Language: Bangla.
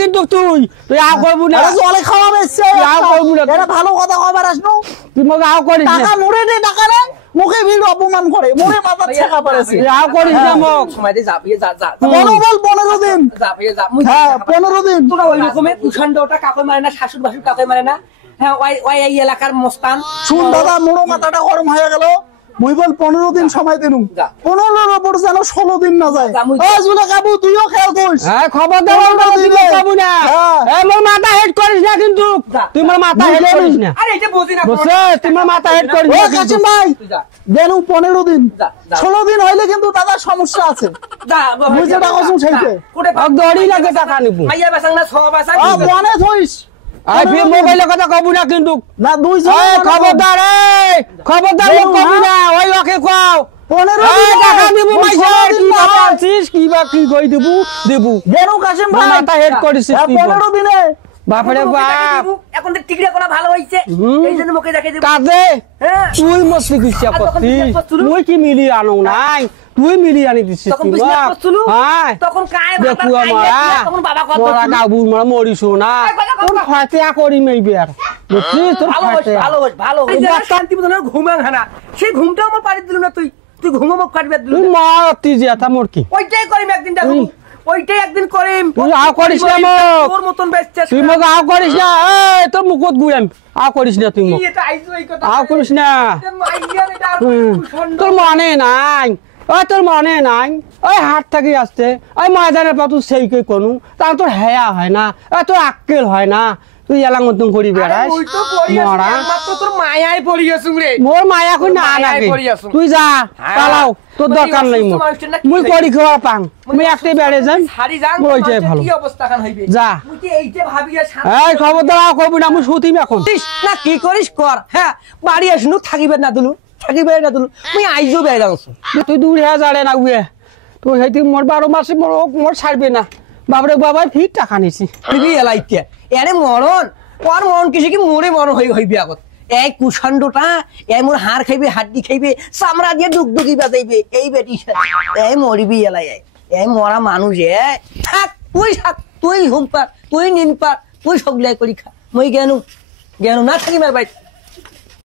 কিন্তু তুই করবু না জলে খাওয়া ভালো কথা কবার আসনো তুই মোক আও করিস টাকা মুড়ে দে টাকা রে মুখে ভিড় অপমান করে মুড়ে মাথা ছেকা পড়েছে আও করিস না মোক সময় দে যাবিয়ে যা যা বল 15 দিন যাবিয়ে যা হ্যাঁ 15 দিন তোরা ওই রকমে কুষান্ডটা কাকই মারে না শাশুড় বাসুর কাকই মারে না হ্যাঁ ওই এই এলাকার মস্তান শুন দাদা মুড়ো মাথাটা গরম হয়ে গেল মুই বল 15 দিন সময় দেনু 15 উপর যেন 16 দিন না যায় ওই জুলা কাবু তুইও খেয়াল করিস হ্যাঁ খবর দে তুই কাবু না এই মোর মাথা হেড করিস না কিন্তু তুই মোর মাথা হেড করিস না আরে এটা বুঝি না বুঝছ তুই মোর মাথা হেড করিস না ও কাসিম ভাই দেনু 15 দিন 16 দিন হইলে কিন্তু দাদা সমস্যা আছে যা মুই যেটা কইছু সেইতে কোটে দড়ি লাগে টাকা নিবু মাইয়া বাসাং না 6 বাসাং মনে থইস আই ফির মোবাইলে কথা কবু না কিন্তু না দুই জন খবরদার মোক কবু না ওই ওকে কও 15 টাকা দিব মাইসা কি বাবাছিস কি বা কি কই দেবু দেনু কাসিম ভাই মাথা হেড করিস 15 দিনে বাপরে বাপ এখন তো টিকড়া করা ভালো হইছে এইজন্য মুখে দেখে দিব কাজে তুই মস্তি কিছা করছিস তুই কি মিলি আনো নাই তুই মিলি আনি দিছিস তখন বিজনেস করছলু হ্যাঁ তখন কায় বাবা খাইয়া তখন বাবা কত মোরা গাবু মোরা মরিছো না কোন ফাতিয়া করি মেইবে আর বুঝছিস তোর ভালো শান্তি মতন ঘুমান হানা সেই ঘুমটাও আমার পারি দিলু না তুই ঘুমো মুখ কাটবে দিলু তুই মারতি যেতা মোর কি ওইটাই করিম একদিন দেখো ওইটাই একদিন করিম তুই আও করিস না তোর মতন বেচছিস তুই মগ আও করিস না এই তোর মুখত গুয়াম আও করিস না তুই মগ এটা আইছো এই কথা আও করিস না তোর মনে নাই ওই তোর মনে নাই ওই হাট থাকি আসতে ওই ময়দানের পা তুই সেই কই কোনু তা তোর হেয়া হয় না তোর আক্কেল হয় না তুই এলাং মতন করি বেড়াস মরা মাত্র তোর মায়ায় পড়ি গেছুম রে মোর মায়া কই না লাগে তুই যা পালাও তোর দরকার নাই মোর মুই করি খাওয়া পাং মুই একটাই বেড়ে যাই সারি যাং ওইটাই ভালো কি অবস্থা কান হইবে যা মুই কি এইটা ভাবিয়া এই খবরদার কইবি না মুই শুতিম এখন না কি করিস কর হ্যাঁ বাড়ি আসনু থাকিবে না দুলু থাকিবে না দুলু মুই আইজো বেড়ে যাওছ তুই দূর হয়ে যাড়ে না উয়ে তুই হেতি মোর 12 মাসে মোর ছাড়বে না বাবরে বাবা ঠিক টাকা নিছি তুই এলাইতে এরে মরণ কোন মরণ কিছু কি মোরে মরণ হইবে আগত এই কুষান্ডটা এই মোর হাড় খাইবে হাড্ডি খাইবে চামড়া দিয়ে ডুগডুগি বাজাইবে এই বেটি এই মরিবি এলাই এই মরা মানুষ থাক তুই হুম পার তুই নিন পার তুই সগলাই করি খা মই জ্ঞানু না থাকি মার বাইক